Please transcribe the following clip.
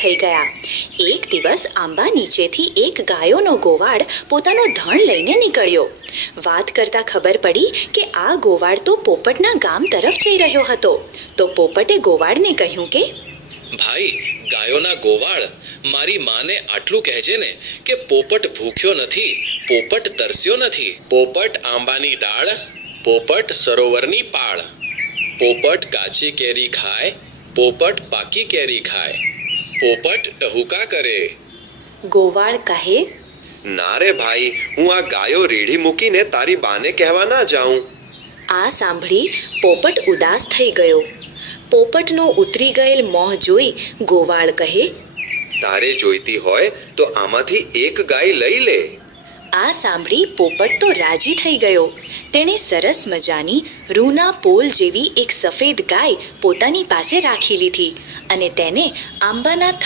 થઈ ગયા. એક દિવસ આંબા નીચેથી એક ગાયોનો ગોવાળ પોતાનો ધણ લઈને નીકળ્યો. વાત કરતાં ખબર પડી કે આ ગોવાળ તો પોપટના ગામ તરફ જઈ રહ્યો હતો. તો પોપટે ગોવાળને કહ્યું કે, ભાઈ ગાયોના ગોવાળ, મારી માને આટલું કહેજે ને કે પોપટ ભૂખ્યો નથી, પોપટ તરસ્યો નથી. પોપટ આંબાની ડાળ, પોપટ સરોવરની પાળ. પોપટ કાચી કેરી ખાય, પોપટ પાકી કેરી ખાય. પોપટ ટહુકા કરે. ગોવાળ કહે, ના રે ભાઈ, હું આ ગાયો રેઢી મૂકીને તારી બાને કહેવા ના જાઉં. આ સાંભળી પોપટ ઉદાસ થઈ ગયો. પોપટનો ઉતરી ગયેલ મોહ જોઈ ગોવાળ કહે, તારે જોઈતી હોય તો આમાંથી એક ગાય લઈ લે. આ સાંભળી પોપટ તો રાજી થઈ ગયો. તેણે સરસ મજાની રૂના પોલ જેવી એક સફેદ ગાય પોતાની પાસે રાખી લીધી અને તેને આંબાના